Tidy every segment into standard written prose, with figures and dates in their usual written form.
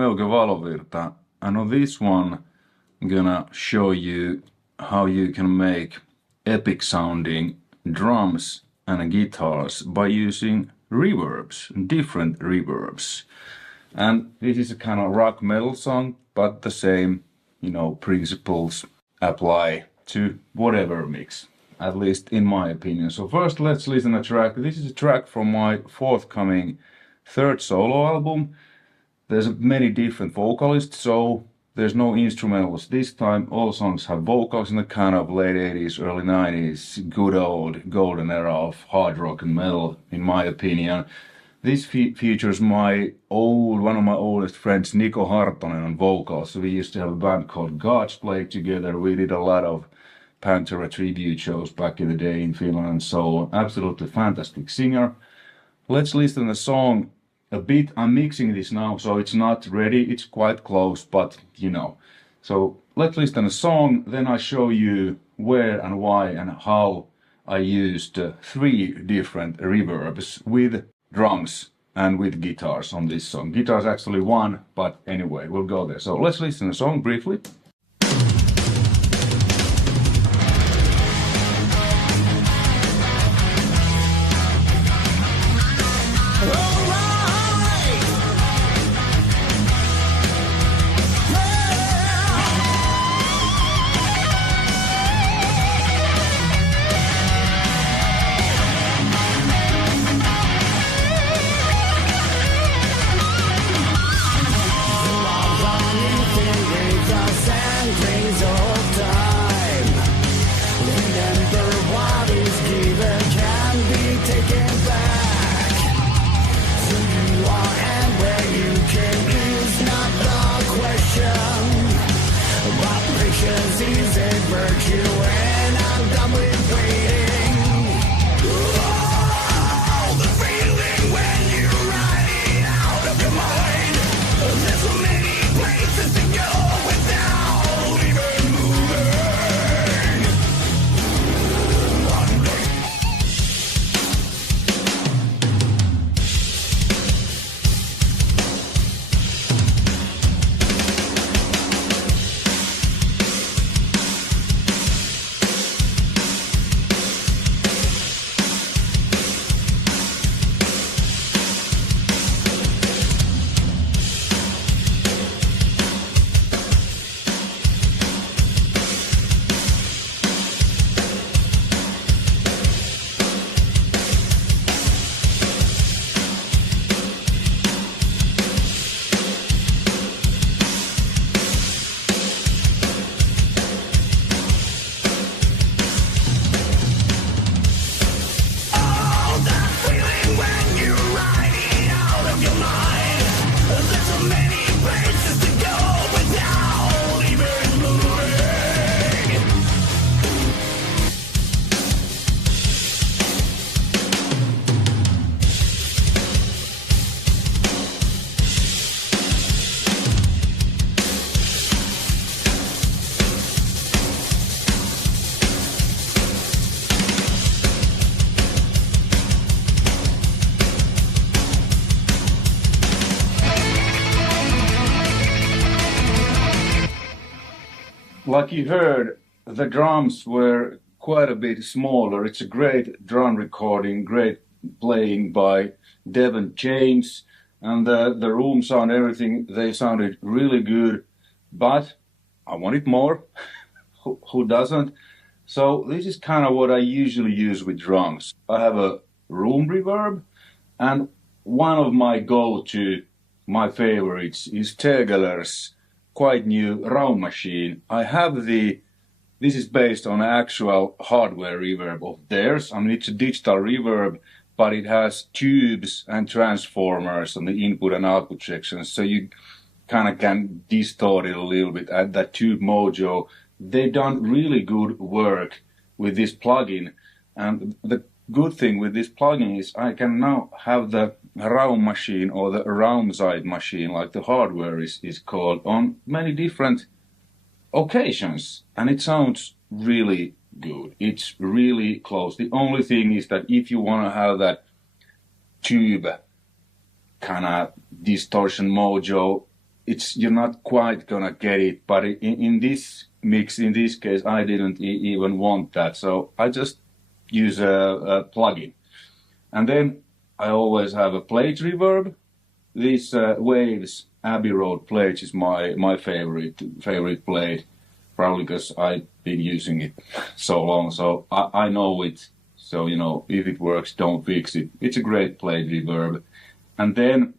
Euge Valovirta, and on this one I'm gonna show you how you can make epic sounding drums and guitars by using reverbs, different reverbs. And this is a kind of rock metal song, but the same, principles apply to whatever mix, at least in my opinion. So first let's listen to a track. This is a track from my forthcoming third solo album. There's many different vocalists, so there's no instrumentals this time. All songs have vocals in the kind of late 80s, early 90s, good old golden era of hard rock and metal, in my opinion. This features one of my oldest friends, Niko Hartonen, on vocals. So we used to have a band called Gods play together. We did a lot of Pantera tribute shows back in the day in Finland and so on. Absolutely fantastic singer. Let's listen to the song a bit. I'm mixing this now, so it's not ready. It's quite close, but So let's listen to the song, then I show you where and why and how I used 3 different reverbs with drums and with guitars on this song. Guitars actually 1, but anyway, we'll go there. So let's listen to the song briefly. Like you heard, the drums were quite a bit smaller. It's a great drum recording, great playing by Devon James, and the room sound, everything, they sounded really good, but I wanted more. Who doesn't? So this is kind of what I usually use with drums. I have a room reverb, and one of my my favorites is Tegeler's quite new Raum machine. I have this is based on actual hardware reverb of theirs. I mean, it's a digital reverb, but it has tubes and transformers on the input and output sections, so you kind of can distort it a little bit, add that tube mojo. They've done really good work with this plugin, and the good thing with this plugin is I can now have the Raum machine, or the Raumzeit machine, like the hardware is called, on many different occasions, and it sounds really good. It's really close. The only thing is that if you want to have that tube kind of distortion mojo, you're not quite gonna get it. But in this mix, in this case, I didn't even want that, so I just use a plugin. And then I always have a plate reverb. This Waves Abbey Road plate is my favorite plate, probably because I've been using it so long, so I know it. So, you know, if it works, don't fix it. It's a great plate reverb. And then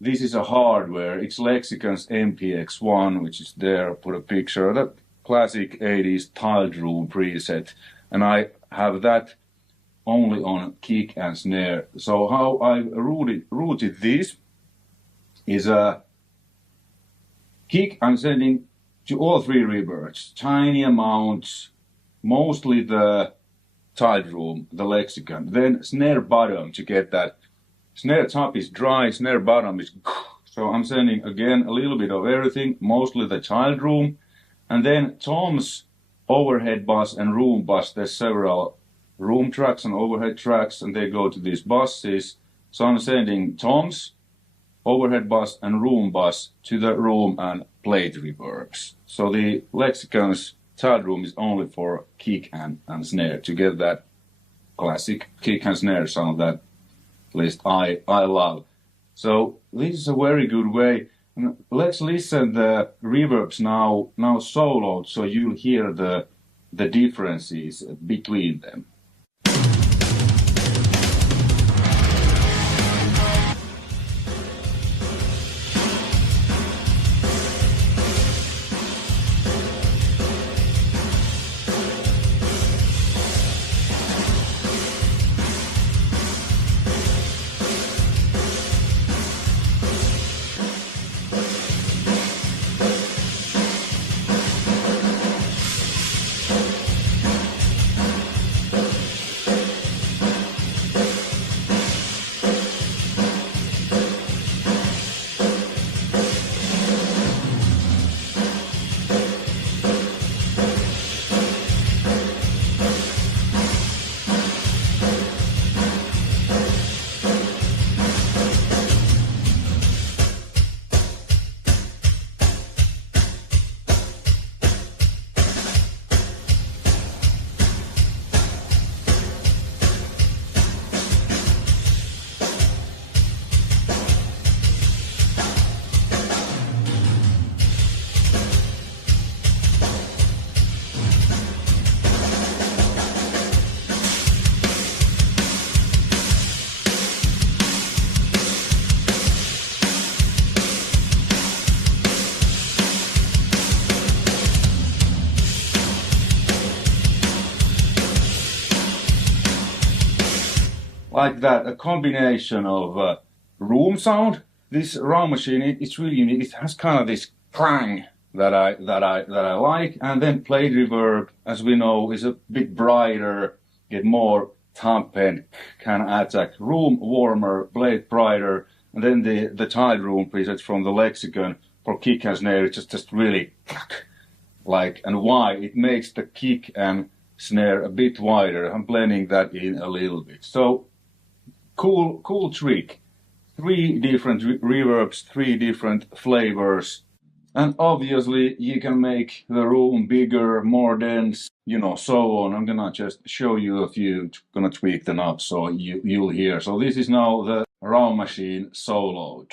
this is a hardware. It's Lexicon's MPX1, which is there. I'll put a picture of that classic 80s tiled room preset. And I have that only on kick and snare. So how I routed this is a kick I'm sending to all three reverbs. Tiny amounts, mostly the tiled room, the Lexicon. Then snare bottom to get that. Snare top is dry, snare bottom is... So I'm sending again a little bit of everything, mostly the tiled room. And then Tom's overhead bass and room bass. There's several room tracks and overhead tracks, and they go to these buses. So I'm sending Tom's overhead bass and room bass to the room and plate reverbs. So the Lexicon's tiled room is only for kick and snare to get that classic kick and snare sound that at least I love. So this is a very good way. Let's listen the reverbs now soloed, so you'll hear the differences between them. Like that, a combination of room sound. This round machine, it's really unique. It has kind of this clang that I like, and then plate reverb, as we know, is a bit brighter, get more thump and kind of attack. Room warmer, plate brighter, and then the tiled room preset from the Lexicon for kick and snare. It's just really like, and why it makes the kick and snare a bit wider. I'm blending that in a little bit. So cool trick. 3 different reverbs, 3 different flavors. And obviously you can make the room bigger, more dense, you know, so on. I'm gonna just show you a few, gonna tweak them up so you'll hear. So this is now the round machine soloed.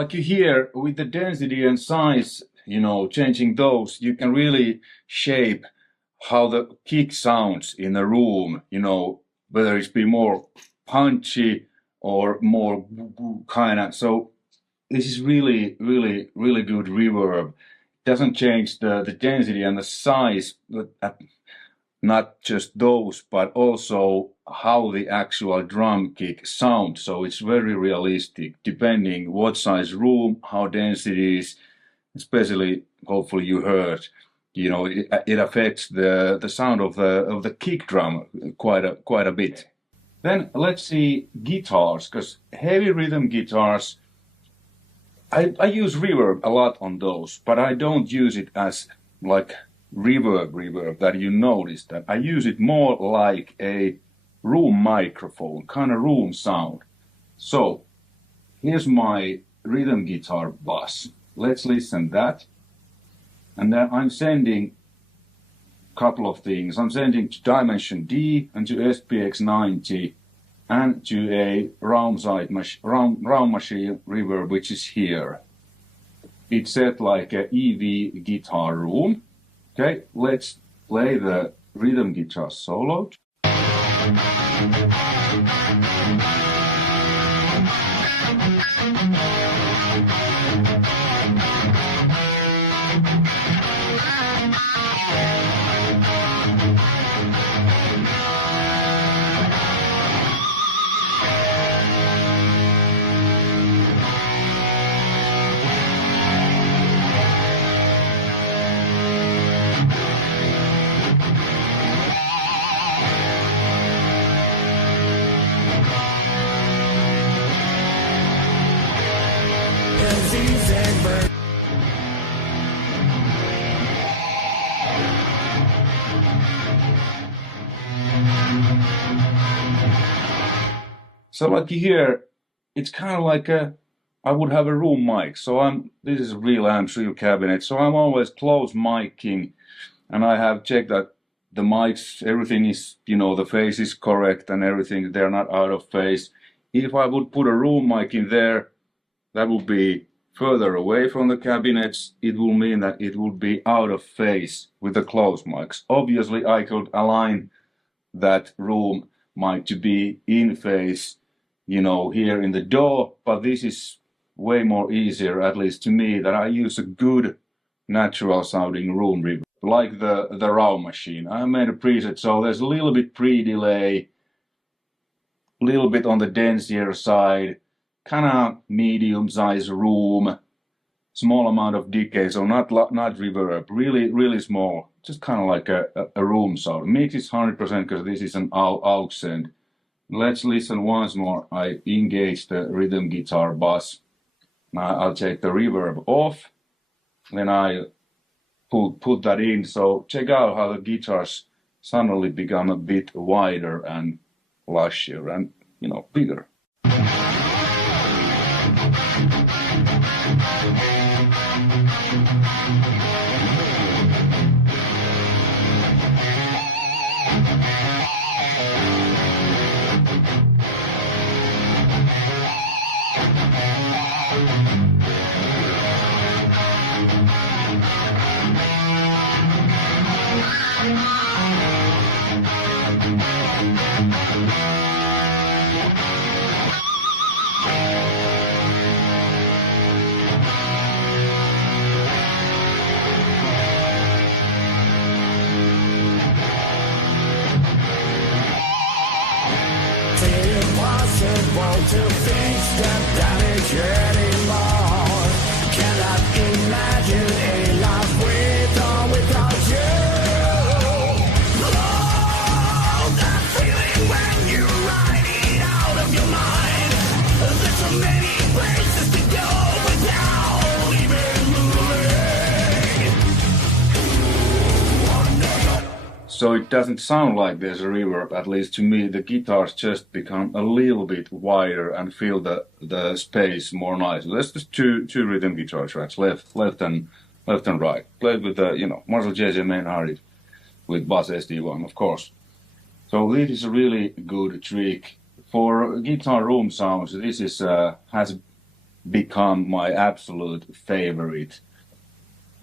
like you hear, with the density and size, changing those, you can really shape how the kick sounds in a room, whether it's be more punchy or more kind of. So this is really, really, really good reverb. Doesn't change the density and the size, but not just those, but also how the actual drum kick sounds. So it's very realistic, depending what size room, how dense it is, especially, hopefully you heard, it affects the sound of the kick drum quite a bit. Then let's see guitars, because heavy rhythm guitars, I use reverb a lot on those, but I don't use it as like reverb that you notice. That I use it more like a room microphone, kind of room sound. So here's my rhythm guitar bass. Let's listen that. And then I'm sending a couple of things. I'm sending to Dimension D and to SPX 90 and to a round machine reverb, which is here. It's set like a EV guitar room. Okay, let's play the rhythm guitar solo. So like you hear, it's kind of like I would have a room mic. So this is a real amp, real cabinet. So I'm always close miking, and I have checked that the mics, everything is, the phase is correct and everything. They're not out of phase. If I would put a room mic in there, that would be further away from the cabinets. It will mean that it would be out of phase with the close mics. Obviously, I could align that room mic to be in phase, here in the door, but this is way more easier, at least to me, that I use a good natural sounding room reverb, like the raw machine. I made a preset, so there's a little bit pre-delay, a little bit on the denser side, kind of medium size room, small amount of decay, so not reverb, really, really small, just kind of like a room sound. Mix is 100% because this is an aux send. Let's listen once more. I engage the rhythm guitar bass. Now I'll take the reverb off. Then I put that in. So check out how the guitars suddenly become a bit wider and lusher and, bigger. Impossible to fix the damage anymore. Cannot imagine a life with or without you. Oh, that feeling when you ride it out of your mind. There's so many places to go without even moving. So it doesn't sound like there's a reverb, at least to me. The guitars just become a little bit wider and fill the space more nicely. That's just two rhythm guitar tracks, left and right. Played with the, Marshall JJ Maynard with Bass SD1, of course. So this is a really good trick. For guitar room sounds, this is has become my absolute favorite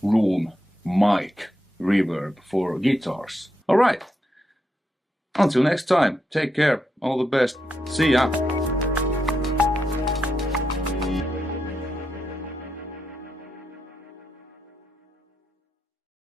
room mic reverb for guitars. Alright, until next time, take care, all the best, see ya!